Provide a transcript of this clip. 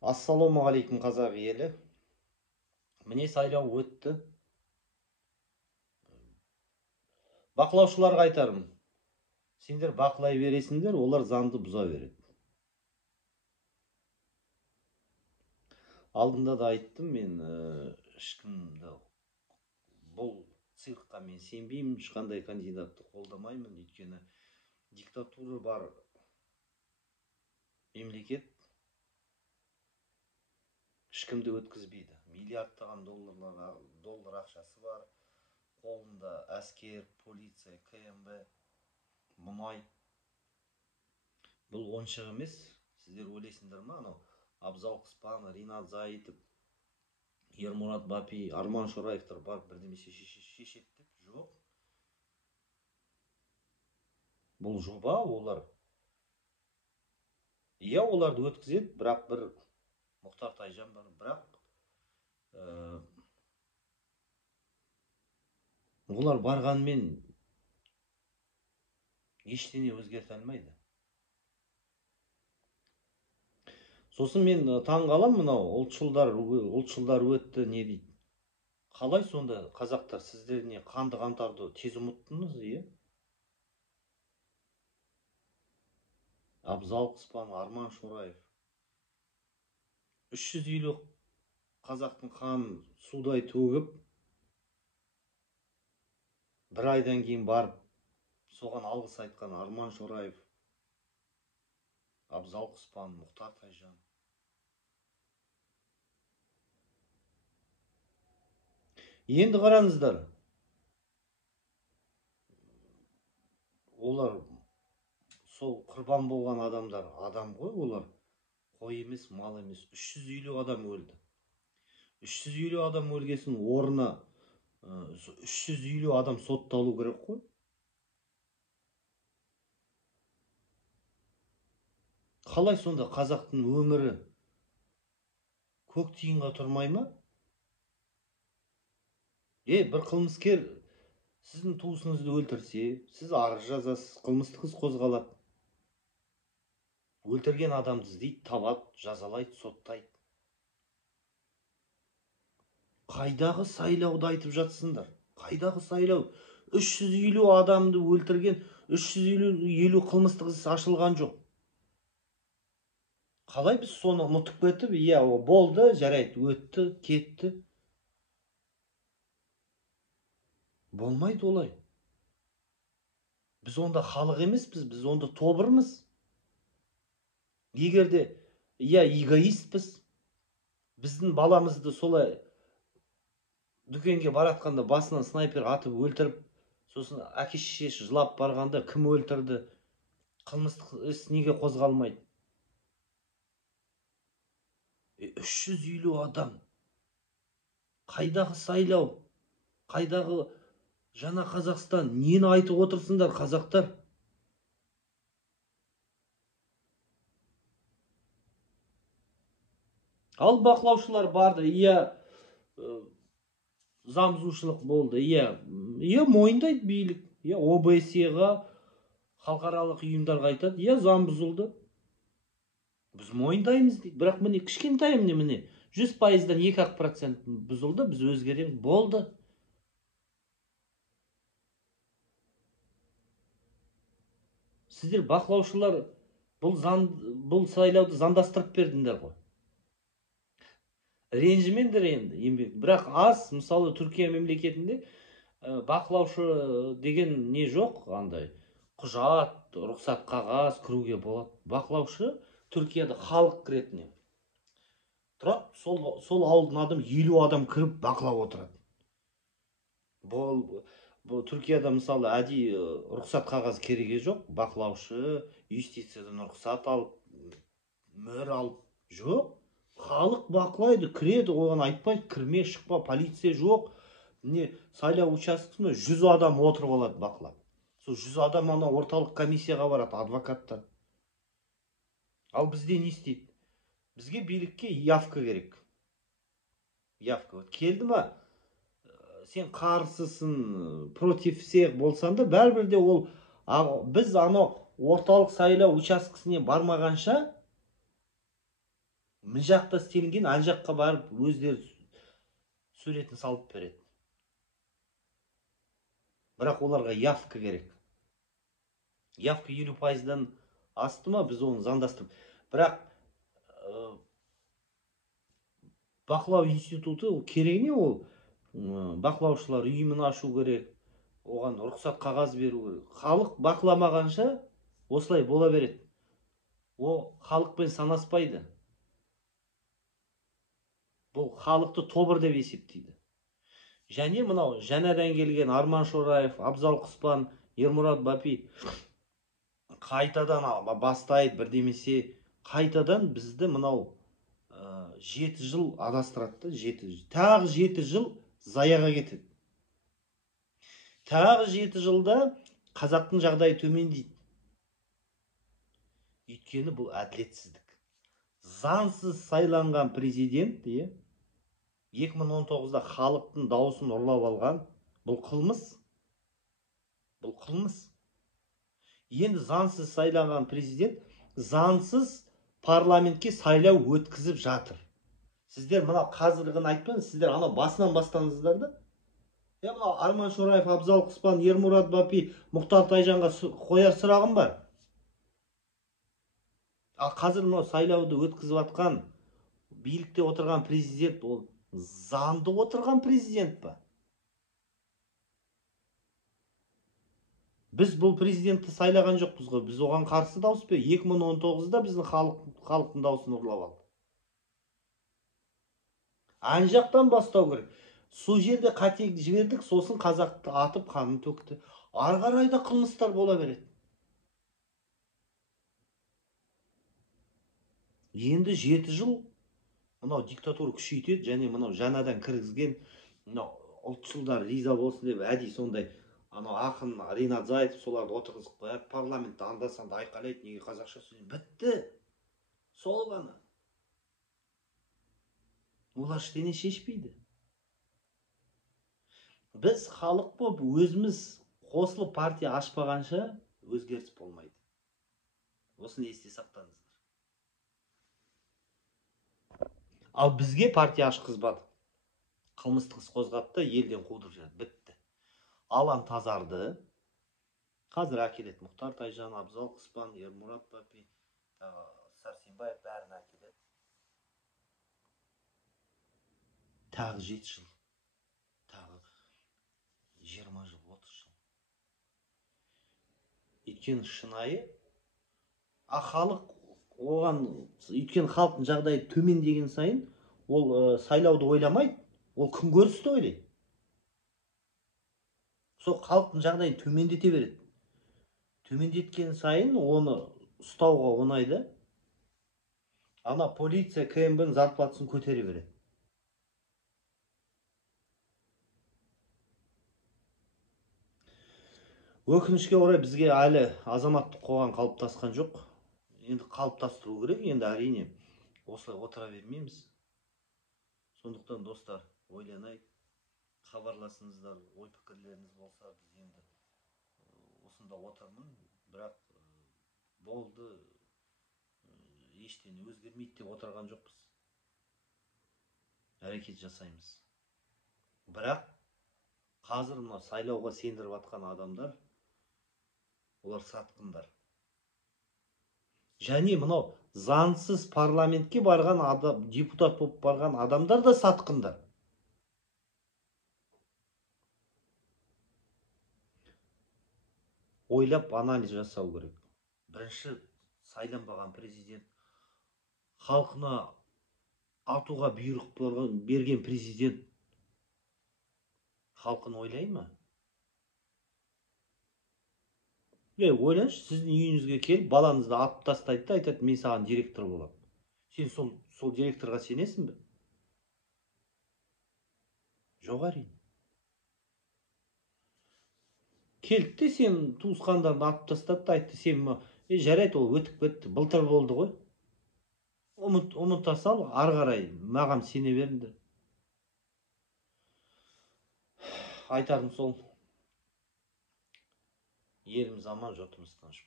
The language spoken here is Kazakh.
Ассалаумағалейкум қазақ елі. Міне сайлау өтті. Бақылаушыларға айтарым. Сендер бақылай бересіңдер, олар заңды бұза береді. Алдында да айттым, мен ешкімді бұл циркқа мен сенбеймін, ешқандай кандидатты қолдамаймын, өйткені диктатура бар мемлекет ешкімді өткізбейді. Миллиардтаған доллар ақшасы бар, қолында әскер, полиция, КМБ, мұнай. Бұл оншық емес. Сіздер ойлайсыңдар ма, анау Абзал Құспан, Ринат Зайытов, Ермұрат Бапи, Арман Шораевтар бар бірдемесе шешеді деп? Жоқ. Бұл жоба, олар оларды өткізеді, бірақ бір Мұхтар Тайжан бар, бірақ олар барғанмен ештеңе өзгерте алмайды. Сосын мен таң қалам, мынау ұлтшылдар өтті не дейді. Қалай сонда қазақтар, сіздер не қанды қаңтарды тез ұмыттыңыз, иә? Абзал Құспан, Арман Шораев 350 қазақтың қанын судай төгіп, бір айдан кейін барып соған алғыс айтқан Арман Шораев, Абзал Құспан, Мұхтар Тайжан. Енді қараңыздар, олар сол құрбан болған адамдар адам ғой, олар қой емес, мал емес. 350 адам өлді. 350 адам өлгесін орнына 350 адам сотталу керек қой. Қалай сонда қазақтың өмірі көк тиынға тұрмай ма? Бір қылмыскер сіздің туысыңызды өлтірсе, сіз арыз жазасыз, қылмыстық іс қозғалады. Өлтірген адамды іздейді, табады, жазалайды, соттайды. Қайдағы сайлауды айтып жатсыңдар? Қайдағы сайлау? 350 адамды өлтірген, 350 қылмыстық іс ашылған жоқ. Қалай біз соны ұмытып кетіп, болды, жарайды, өтті, кетті. Болмайды олай. Біз онда халық емеспіз, біз онда тобырмыз. Егерде эгоистпіз, біздің баламызды солай дүкенге баратқанда басынан снайпер атып өлтіріп, сосын әке шешесі жылап барғанда кім өлтірді, қылмыстық іс неге қозғалмайды? 350 адам. Қайдағы сайлау? Қайдағы жаңа Қазақстан? Нені айтып отырсыңдар, қазақтар? Ал бақылаушылар барды, заң бұзушылық болды, мойындайды билік, ОБСЕ-ға, халықаралық ұйымдарға айтады, заң бұзылды. Біз мойындаймыз дейді, бірақ міне кішкентай міне 100%-дан 2% бұзылды, біз өзгереміз, болды. Сіздер бақылаушылар бұл сайлауды заңдастырып бердіңдер ғой. Ренжімеңдер енді, бірақ аз, мысалы Түркия мемлекетінде бақылаушы деген не жоқ, андай құжат, рұқсат қағаз кіруге болады. Бақылаушы Түркияда халық кіретіне тұрады, сол ауылдың адам 50 адам кіріп бақылап отырады. Бұл Түркияда мысалы әдейі рұқсат қағаз керегі жоқ, бақылаушы юстициядан рұқсат алып, мөр алып жоқ. Халық бақылайды, кіреді, оған айтпайды, кірме, шықпа, полиция жоқ. Міне сайлау учаскесінде 100 адам отырып алады бақылап. Сол 100 адам ана орталық комиссияға барады, адвокаттар. Ал бізде не істейді? Бізге билікке явка керек. Явка. Келді ма? Сен қарсысың, против всех болсан да, бәрібір де ол біз ана орталық сайлау учаскесіне бармағанша мына жақта істелінген ана жаққа барып өздері суретін салып береді. Бірақ оларға явка керек. Явка 50%-дан асты ма, біз оны заңдастырып. Бірақ бақылау институты керек не ол? Бақылаушылар үйімін ашу керек, оған рұқсат қағаз беру керек. Халық бақыламағанша осылай бола береді. О халықпен санаспайды. Бұл халықты тобыр деп есептейді. Және мынау жаңадан келген Арман Шораев, Абзал Құспан, Ермұрат Бапи қайтадан бастайды бірдемесе, қайтадан бізді мынау 7 жыл адастырады. Тағы 7 жыл заяға кетеді. Тағы 7 жылда қазақтың жағдайы төмендейді. Өйткені бұл әділетсіздік. Заңсыз сайланған президент 2019-да халықтың дауысын ұрлап алған. Бұл қылмыс. Бұл қылмыс. Енді заңсыз сайланған президент заңсыз парламентке сайлау өткізіп жатыр. Сіздер мына қазіргіні айтпаңыз, сіздер ана басынан бастаңыздар да. Мына Арман Шораев, Абзал Құспан, Ермұрат Бапи, Мұхтар Тайжанға қояр сұрағым бар. Ал қазір мына сайлауды өткізіп атқан, билікте отырған президент, ол заңды отырған президент па? Біз бұл президентті сайлаған жоқпыз ғой. Біз оған қарсы дауыс бердік. 2019-да біздің халықтың дауысын ұрлап алды. Ан жақтан бастау керек. Сол жерде қате жібердік, сосын қазақты атып қанын төкті. Ары қарай да қылмыстар бола береді. Енді 7 жыл мынау диктатура күшейтеді, және мынау жаңадан кіргізген мынау ұлтшылдар риза болсын деп әдейі сондай ақын Ринат Зайытов соларды отырғызып қояды, парламентте анда-санда айқайлайды, неге қазақша сөйлейді. Бітті. Сол ғана. Олар ештеңе шешпейді. Біз халық болып өзіміз қосылып партия ашпағанша өзгеріс болмайды. Осыны есте сақтаңыздар. Ал бізге партия ашқызбады. Қылмыстық іс қозғатты, елден қудырып жіберді. Бітті. Алан тазарды. Қазір әкеледі Мұхтар Тайжан, Абзал Құспан, Ермұрат Бапи, Сәрсенбаев бәрін әкеледі. Тағы 7 жыл. Тағы 20 жыл, 30 жыл. Өйткені шынайы, халық оған, өйткені халықтың жағдайы төмен деген сайын, ол сайлауды ойламайды, ол күнкөрісті ойлайды. Сол халықтың жағдайын төмендете береді. Төмендеткен сайын оны ұстауға оңайды. Ана полиция КМБ-ның зарплатасын көтере береді. Өкінішке орай бізге әлі азаматтық қоғам қалыптасқан жоқ. Енді қалыптастыру керек, енді әрине осылай отыра бермейміз. Сондықтан достар, ойланайық, хабарласыңыздар, ой пікірлеріңіз болса, біз енді осында отырмын, бірақ болды, ештеңе өзгермейді деп отырған жоқпыз. Әрекет жасаймыз. Бірақ қазір мына сайлауға сендіріп атқан адамдар, олар сатқындар. Және мынау заңсыз парламентке барған адам, депутат болып барған адамдар да сатқындар. Ойлап анализ жасау керек. Бірінші, сайланбаған президент, халқына атуға бұйрық берген президент халқын ойлай ма? Ойлаңызшы, сіздің үйіңізге келіп, балаңызды атып тастайды да айтады, мен саған директор боламын. Сен сол директорға сенесің бе? Жоқ әрине. Келді де сен туысқандарын атып тастады, айтты, сен жарайды, ол өтіп кетті, былтыр болды ғой. Ұмыта сал, ары қарай маған сене беріңдер. Айтарым сол. Еліміз аман, жұртымыз тыныш.